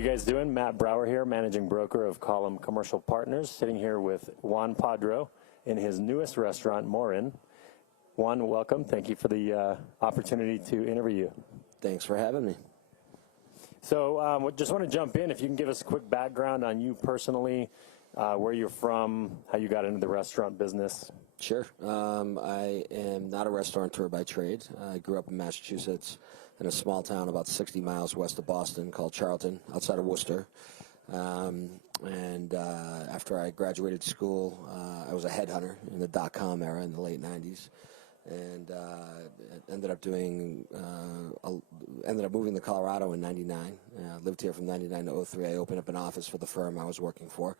you guys doing? Matt Brower here, managing broker of Column Commercial Partners, sitting here with Juan Padro in his newest restaurant, Morin. Juan, welcome. Thank you for the opportunity to interview you. Thanks for having me. So just want to jump in. If you can give us a quick background on you personally, where you're from, how you got into the restaurant business. Sure. I am not a restaurateur by trade. I grew up in Massachusetts in a small town about 60 miles west of Boston called Charlton, outside of Worcester. After I graduated school, I was a headhunter in the .com era in the late 90s. And ended up moving to Colorado in 99. Lived here from 99 to 03. I opened up an office for the firm I was working for.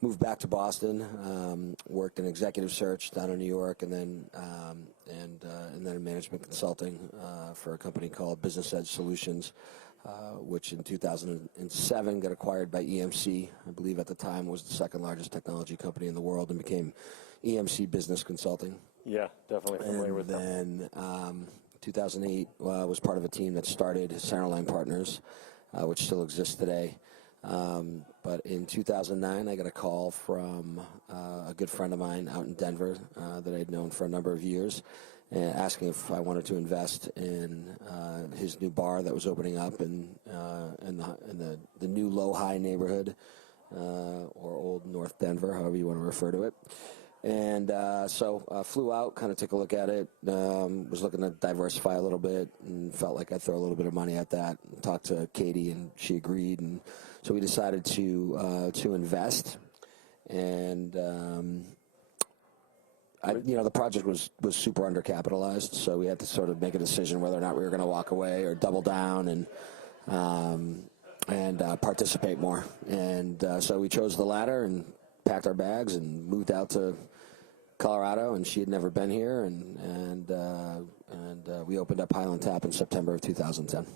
Moved back to Boston, worked in executive search down in New York, and then in management consulting for a company called Business Edge Solutions, which in 2007 got acquired by EMC. I believe at the time was the second largest technology company in the world, and became EMC Business Consulting. Yeah, definitely familiar with them. And then 2008 was part of a team that started Centerline Partners, which still exists today. But in 2009, I got a call from a good friend of mine out in Denver that I'd known for a number of years, asking if I wanted to invest in his new bar that was opening up in the new Low-High neighborhood, or Old North Denver, however you want to refer to it. And so flew out, kind of took a look at it, was looking to diversify a little bit, and felt like I'd throw a little bit of money at that. Talked to Katie, and she agreed, and so we decided to invest. And the project was super undercapitalized, so we had to sort of make a decision whether or not we were going to walk away or double down and participate more. And so we chose the latter and packed our bags and moved out to Colorado, and she had never been here, and we opened up Highland Tap in September of 2010.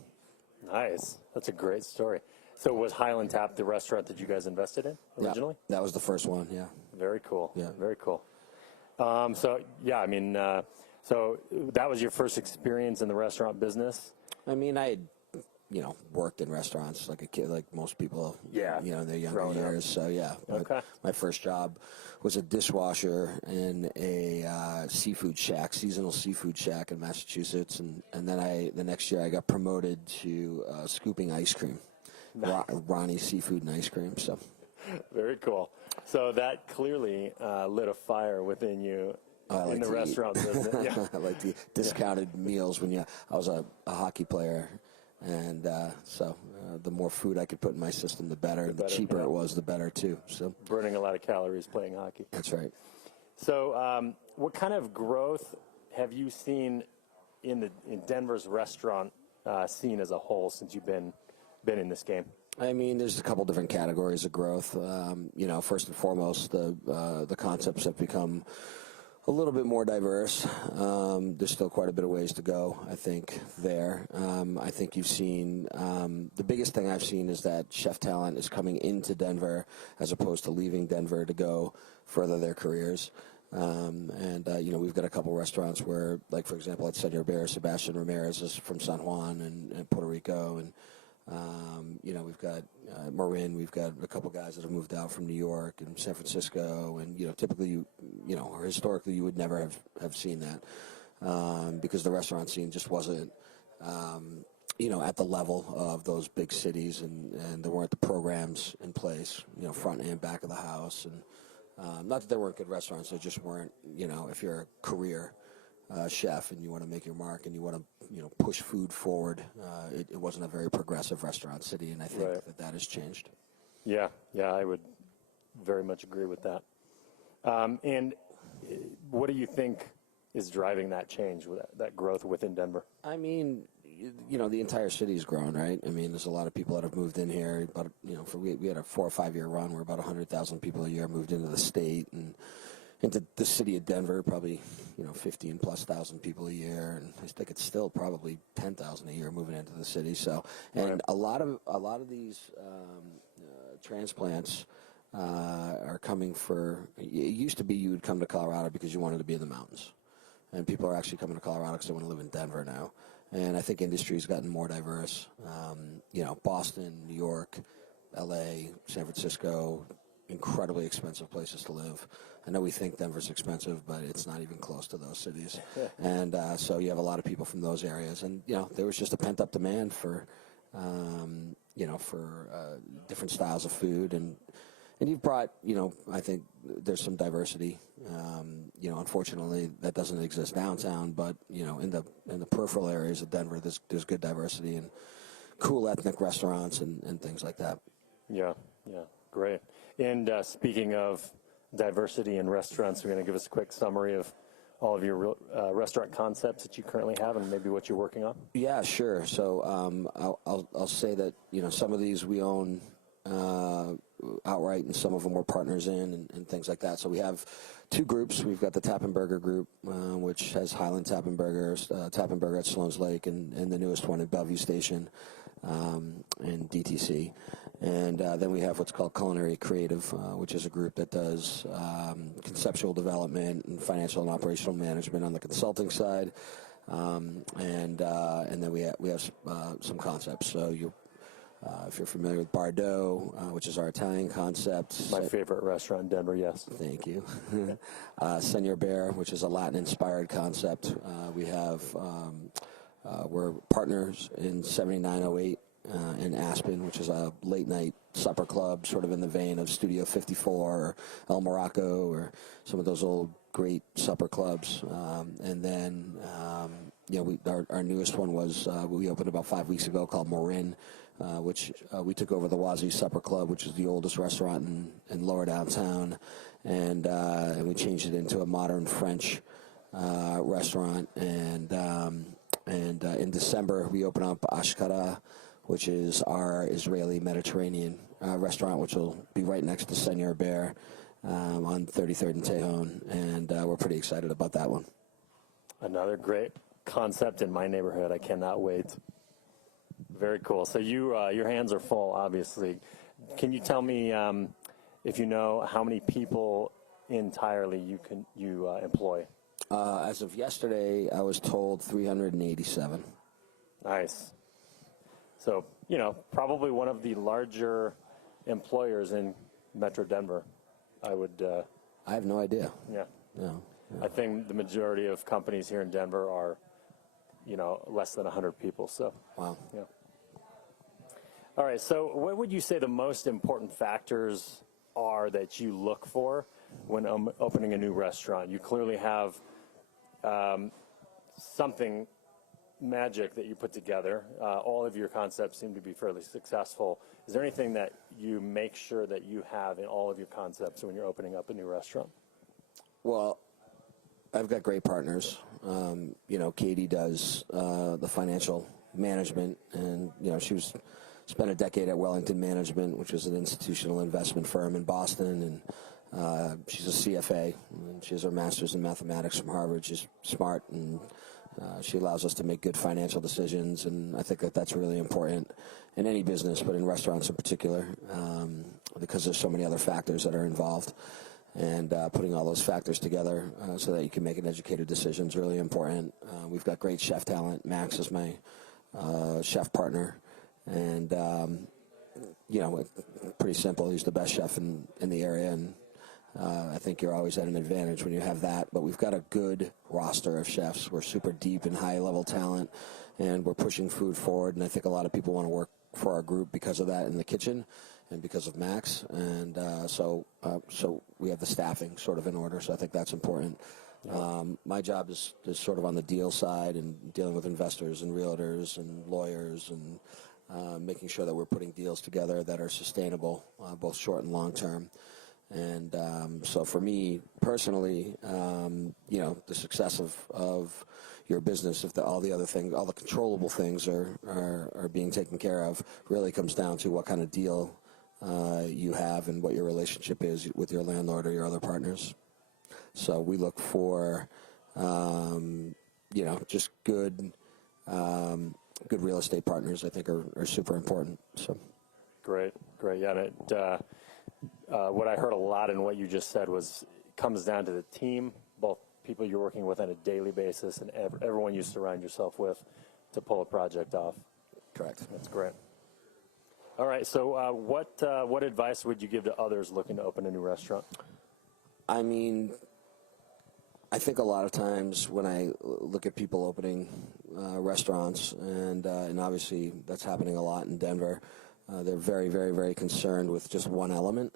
Nice. That's a great story. So was Highland Tap the restaurant that you guys invested in originally? Yeah, that was the first one, yeah. Very cool. Yeah. Very cool. So that was your first experience in the restaurant business? I mean, I had, worked in restaurants like a kid, like most people, in their younger years. So, yeah. Okay. My first job was a dishwasher in a seafood shack, seasonal seafood shack in Massachusetts. And then the next year I got promoted to scooping ice cream, Ronnie Seafood and Ice Cream. So. Very cool. So that clearly lit a fire within you in the restaurant business. Yeah. I like the discounted meals I was a hockey player. And so the more food I could put in my system, the better. The cheaper it was, the better, too. So burning a lot of calories playing hockey. That's right. So what kind of growth have you seen in Denver's restaurant scene as a whole since you've been in this game? I mean, there's a couple different categories of growth. First and foremost, the concepts have become a little bit more diverse. There's still quite a bit of ways to go, I think, there. I think you've seen, the biggest thing I've seen is that chef talent is coming into Denver as opposed to leaving Denver to go further their careers. We've got a couple restaurants where, like, for example, at Señor Bear, Sebastian Ramirez is from San Juan and Puerto Rico, and we've got Morin, we've got a couple guys that have moved out from New York and San Francisco, and typically or historically you would never have seen that because the restaurant scene just wasn't at the level of those big cities, and there weren't the programs in place, front and back of the house, and not that there weren't good restaurants, there just weren't. If you're a career chef and you want to make your mark and you want to push food forward, it wasn't a very progressive restaurant city, and I think that has changed. Yeah, I would very much agree with that. And what do you think is driving that change, that growth within Denver? I mean, the entire city's grown, right? I mean, there's a lot of people that have moved in here, but we had a 4 or 5 year run where about 100,000 people a year moved into the state, and into the city of Denver, probably 15,000+ people a year, and I think it's still probably 10,000 a year moving into the city. So, and a lot of these transplants are coming for. It used to be you would come to Colorado because you wanted to be in the mountains, and people are actually coming to Colorado because they want to live in Denver now. And I think industry's gotten more diverse. Boston, New York, LA, San Francisco, incredibly expensive places to live. I know we think Denver's expensive, but it's not even close to those cities. And so you have a lot of people from those areas. And, there was just a pent-up demand for different styles of food. And you've brought, I think there's some diversity. Unfortunately, that doesn't exist downtown, but, in the peripheral areas of Denver, there's good diversity and cool ethnic restaurants and things like that. Yeah, great. And speaking of diversity in restaurants, we're going to give us a quick summary of all of your restaurant concepts that you currently have and maybe what you're working on. Yeah, sure. So I'll say that, some of these we own outright, and some of them we're partners in and things like that. So we have two groups. We've got the Tap and Burger group, which has Highland Tap and Burger, Tap and Burger at Sloan's Lake, and the newest one at Bellevue Station and DTC. And then we have what's called Culinary Creative, which is a group that does conceptual development and financial and operational management on the consulting side. And then we have some concepts. So if you're familiar with Bardo, which is our Italian concept. My favorite restaurant in Denver, yes. Thank you. Señor Bear, which is a Latin-inspired concept. We're partners in 7908 in Aspen, which is a late-night supper club, sort of in the vein of Studio 54 or El Morocco or some of those old great supper clubs. And then, our newest one was we opened about 5 weeks ago called Morin, which we took over the Wazee Supper Club, which is the oldest restaurant in lower downtown, and we changed it into a modern French restaurant. And in December, we open up Ashkara, which is our Israeli Mediterranean restaurant, which will be right next to Señor Bear on 33rd and Tejon, and we're pretty excited about that one. Another great concept in my neighborhood. I cannot wait. Very cool. So your hands are full, obviously. Can you tell me if you know how many people entirely you employ? As of yesterday, I was told 387. Nice. So, probably one of the larger employers in Metro Denver. I have no idea. Yeah. No. I think the majority of companies here in Denver are, less than 100 people. So. Wow. Yeah. All right. So, what would you say the most important factors are that you look for when opening a new restaurant? You clearly have something magic that you put together. All of your concepts seem to be fairly successful. Is there anything that you make sure that you have in all of your concepts when you're opening up a new restaurant? Well, I've got great partners. Katie does the financial management, and she spent a decade at Wellington Management, which is an institutional investment firm in Boston, and she's a CFA, and she has her master's in mathematics from Harvard. She's smart, and she allows us to make good financial decisions, and I think that that's really important in any business, but in restaurants in particular, because there's so many other factors that are involved. And putting all those factors together so that you can make an educated decision is really important. We've got great chef talent. Max is my chef partner, and pretty simple. He's the best chef in the area, and I think you're always at an advantage when you have that. But we've got a good roster of chefs. We're super deep in high-level talent, and we're pushing food forward. And I think a lot of people want to work for our group because of that in the kitchen and because of Max. And so we have the staffing sort of in order. So I think that's important. My job is sort of on the deal side and dealing with investors and realtors and lawyers and making sure that we're putting deals together that are sustainable, both short and long term. And so for me personally, the success of your business, if all the other things, all the controllable things are being taken care of, really comes down to what kind of deal you have and what your relationship is with your landlord or your other partners. So we look for, just good real estate partners. I think are super important. So great. Yeah, and what I heard a lot in what you just said comes down to the team, both people you're working with on a daily basis and everyone you surround yourself with to pull a project off. Correct. That's great. All right, so what advice would you give to others looking to open a new restaurant? I mean, I think a lot of times when I look at people opening restaurants, and obviously that's happening a lot in Denver, they're very, very, very concerned with just one element,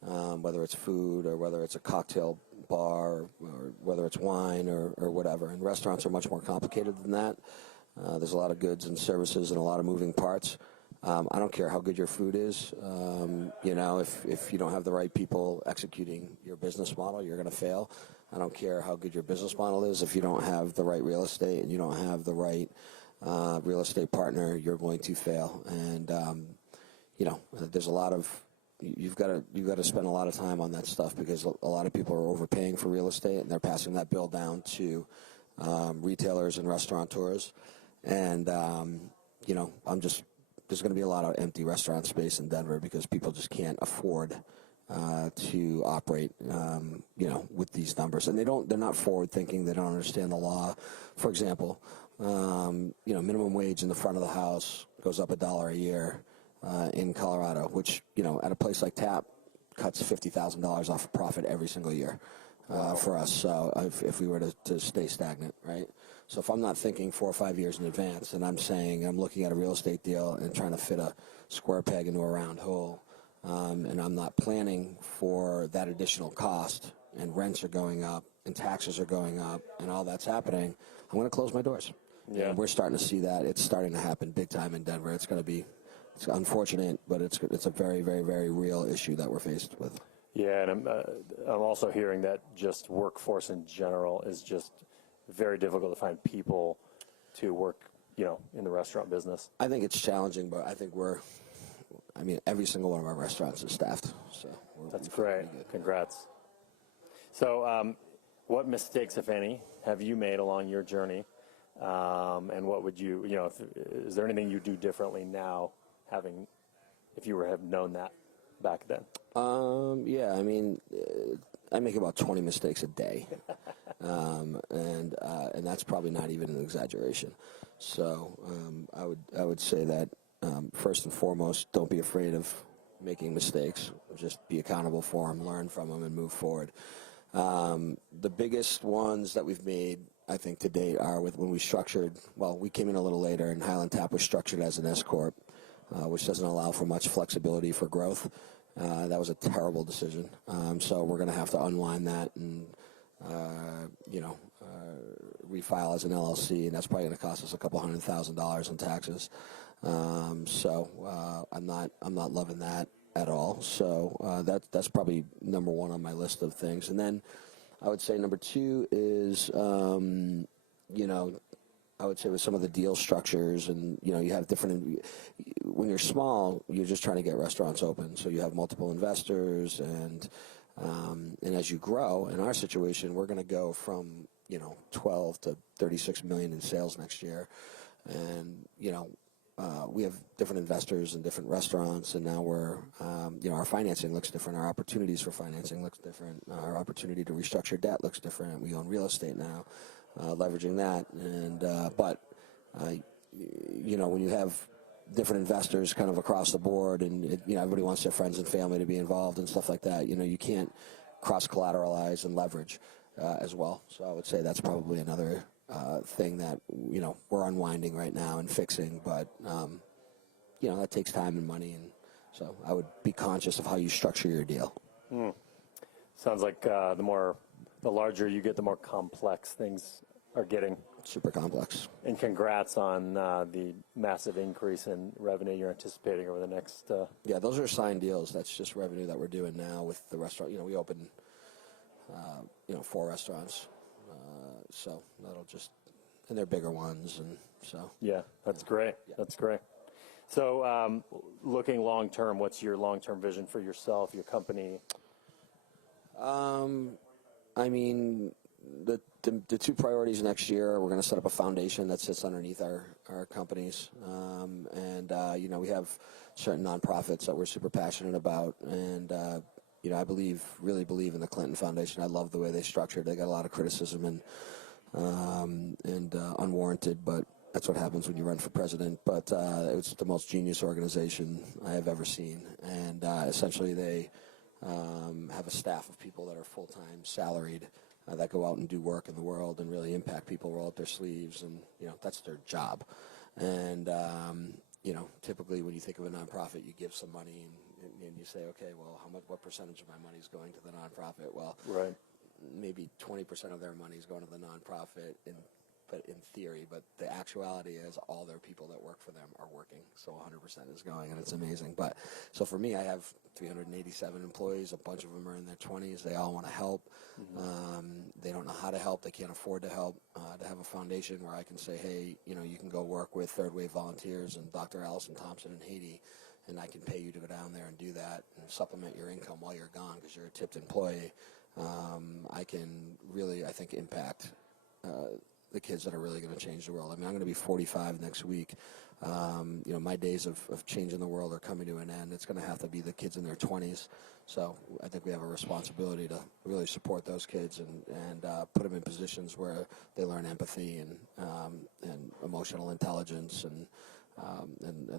whether it's food or whether it's a cocktail bar or whether it's wine or whatever. And restaurants are much more complicated than that. There's a lot of goods and services and a lot of moving parts. I don't care how good your food is. If you don't have the right people executing your business model, you're going to fail. I don't care how good your business model is. If you don't have the right real estate and you don't have the right real estate partner, you're going to fail. And there's a lot of you've got to spend a lot of time on that stuff because a lot of people are overpaying for real estate and they're passing that bill down to retailers and restaurateurs. And there's going to be a lot of empty restaurant space in Denver because people just can't afford to operate, with these numbers. And they're not forward thinking. They don't understand the law. For example, minimum wage in the front of the house goes up $1 a year in Colorado, which, at a place like Tap cuts $50,000 off of profit every single year for us. So if we were to stay stagnant, right? So if I'm not thinking 4 or 5 years in advance and I'm saying I'm looking at a real estate deal and trying to fit a square peg into a round hole, and I'm not planning for that additional cost, and rents are going up and taxes are going up and all that's happening, I'm going to close my doors. Yeah. And we're starting to see that. It's starting to happen big time in Denver. It's unfortunate, but it's a very, very, very real issue that we're faced with. Yeah, and I'm also hearing that just workforce in general is just very difficult to find people to work, in the restaurant business. I think it's challenging, but I think every single one of our restaurants is staffed. So that's great. Congrats. So what mistakes, if any, have you made along your journey? And what would you, is there anything you do differently now, if you have known that back then? I make about 20 mistakes a day. And that's probably not even an exaggeration. So I would say that first and foremost, don't be afraid of making mistakes. Just be accountable for them, learn from them, and move forward. The biggest ones that we've made, I think, to date are when we structured. Well, we came in a little later, and Highland Tap was structured as an S corp, which doesn't allow for much flexibility for growth. That was a terrible decision. So we're going to have to unwind that and refile as an LLC, and that's probably going to cost us a couple $100,000 in taxes. So I'm not loving that at all. So that's probably number one on my list of things. And then I would say number two is I would say with some of the deal structures, and you have different. When you're small, you're just trying to get restaurants open, so you have multiple investors, and as you grow, in our situation, we're going to go from 12 to 36 million in sales next year, and we have different investors and different restaurants, and now we're our financing looks different, our opportunities for financing looks different, our opportunity to restructure debt looks different. We own real estate now. Leveraging that, and when you have different investors kind of across the board, and everybody wants their friends and family to be involved and stuff like that, you can't cross collateralize and leverage as well. So I would say that's probably another thing that we're unwinding right now and fixing, but that takes time and money, and so I would be conscious of how you structure your deal. Sounds like the larger you get, the more complex things are getting. Super complex. And congrats on the massive increase in revenue you're anticipating over the next... Yeah, those are signed deals. That's just revenue that we're doing now with the restaurant. We opened, 4 restaurants. So that'll just... And they're bigger ones, and so... Yeah, that's great. Yeah. That's great. So looking long-term, what's your long-term vision for yourself, your company? The 2 priorities next year, we're going to set up a foundation that sits underneath our companies. We have certain nonprofits that we're super passionate about. And, I really believe in the Clinton Foundation. I love the way they structured. They got a lot of criticism and unwarranted, but that's what happens when you run for president. But it's the most genius organization I have ever seen. And essentially they have a staff of people that are full-time salaried that go out and do work in the world and really impact people, roll up their sleeves, and that's their job. And typically when you think of a nonprofit, you give some money and you say, okay, well, what percentage of my money is going to the nonprofit? Well, right. Maybe 20% of their money is going to the nonprofit, but in theory, but the actuality is all their people that work for them are working, so 100% is going, and it's amazing. But so for me, I have 387 employees. A bunch of them are in their 20s. They all want to help. They don't know how to help. They can't afford to help. To have a foundation where I can say, hey, you can go work with third wave volunteers and Dr. Allison Thompson in Haiti, and I can pay you to go down there and do that and supplement your income while you're gone because you're a tipped employee. I can really, I think, impact the kids that are really going to change the world. I mean, I'm going to be 45 next week. My days of changing the world are coming to an end. It's going to have to be the kids in their 20s. So I think we have a responsibility to really support those kids and put them in positions where they learn empathy and emotional intelligence and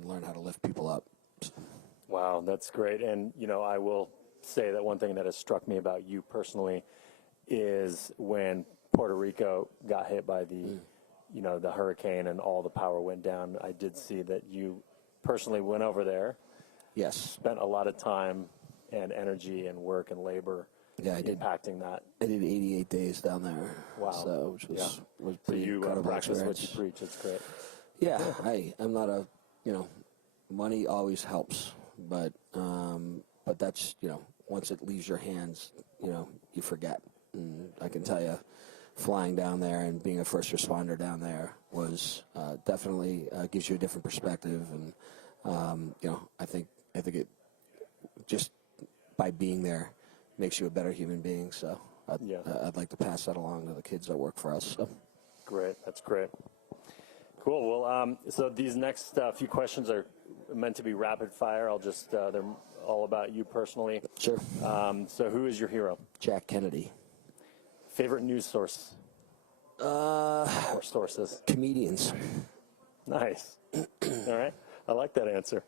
learn how to lift people up. Wow, that's great. And, I will say that one thing that has struck me about you personally is when Puerto Rico got hit by the hurricane and all the power went down, I did see that you personally went over there. Yes. Spent a lot of time and energy and work and labor impacting that. I did 88 days down there. Wow. So, which was pretty so you incredible practice experience. what you preach. It's great. Yeah. I'm not money always helps, but that's, once it leaves your hands, you forget. And I can tell you, flying down there and being a first responder down there was definitely gives you a different perspective, and I think it just by being there makes you a better human being. So I'd like to pass that along to the kids that work for us. So. Great, that's great. Cool. Well, so these next few questions are meant to be rapid fire. I'll just they're all about you personally. Sure. So who is your hero? Jack Kennedy. Favorite news source? Or sources? Comedians. Nice. All right. I like that answer.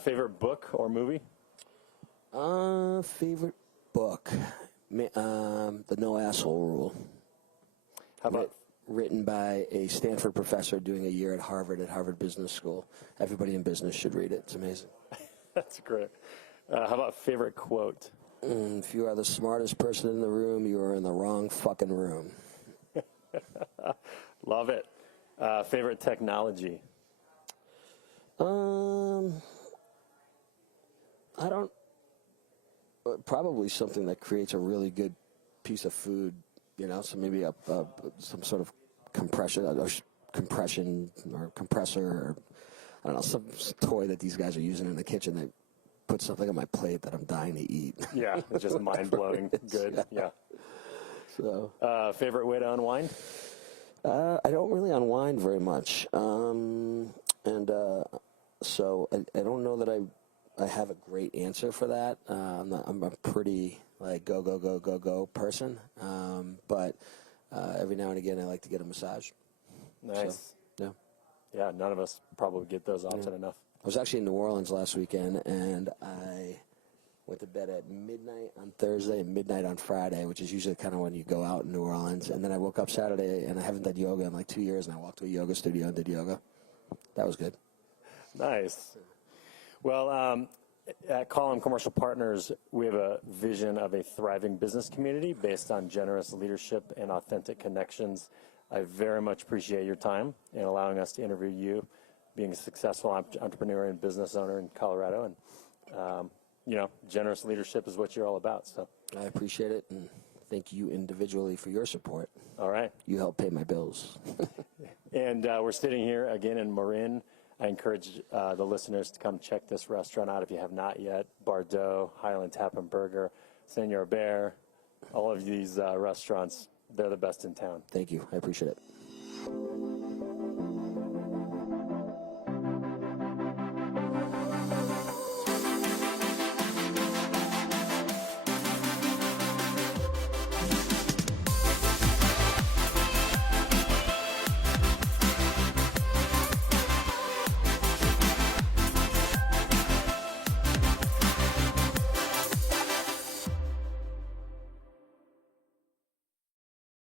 Favorite book or movie? Favorite book? The No Asshole Rule. How about? Written by a Stanford professor doing a year at Harvard Business School. Everybody in business should read it. It's amazing. That's great. How about favorite quote? If you are the smartest person in the room, you are in the wrong fucking room. Love it. Favorite technology? I don't. Probably something that creates a really good piece of food. So maybe some sort of compression or compressor, or I don't know, some toy that these guys are using in the kitchen that puts something on my plate that I'm dying to eat. Yeah, it's just mind-blowing good. Yeah. So, favorite way to unwind? I don't really unwind very much, so I don't know that I have a great answer for that. I'm a pretty go person, but every now and again I like to get a massage. Nice. So, yeah, none of us probably get those often enough. I was actually in New Orleans last weekend, and I went to bed at midnight on Thursday and midnight on Friday, which is usually kind of when you go out in New Orleans. And then I woke up Saturday, and I haven't done yoga in like 2 years, and I walked to a yoga studio and did yoga. That was good. Nice. Well, at Column Commercial Partners, we have a vision of a thriving business community based on generous leadership and authentic connections. I very much appreciate your time and allowing us to interview you, being a successful entrepreneur and business owner in Colorado. And, generous leadership is what you're all about. So I appreciate it, and thank you individually for your support. All right. You help pay my bills. And we're sitting here again in Morin. I encourage the listeners to come check this restaurant out if you have not yet. Bardot, Highland Tap Burger, Señor Bear, all of these restaurants, they're the best in town. Thank you. I appreciate it.